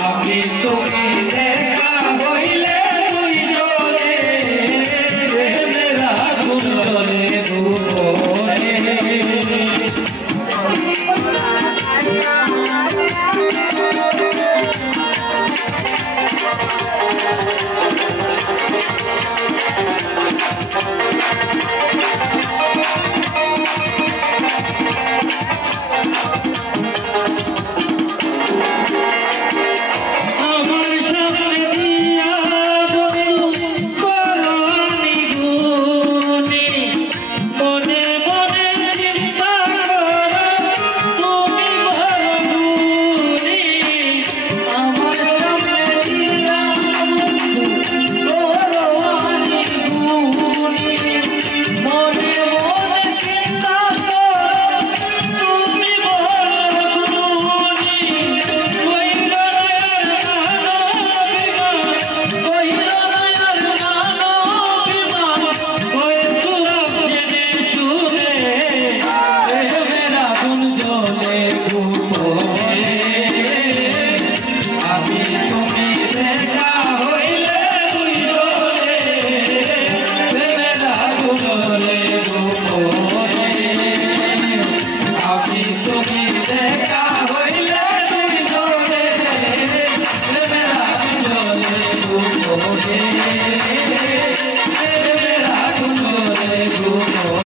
আমি তোকে como